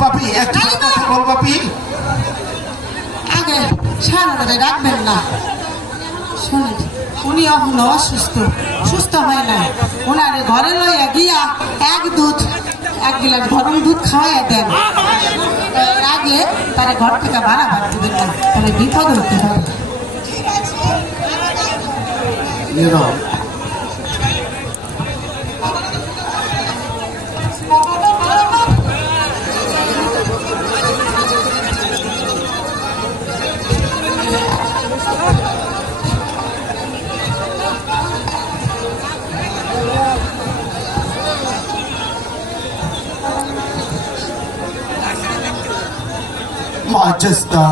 বাপি একটা কথা বল বাপি। আগে সামনে রাখবেন না, শুনুন উনি এখন অসুস্থ, সুস্থ হয় না, ওনার ঘরে লইয়া গিয়া এক গিলাস গরম দুধ খাওয়াইয়া দেন। এর আগে তারা ঘর থেকে বাড়াবার দিবেন না, তাহলে বিপদ হতে পারে। Majestà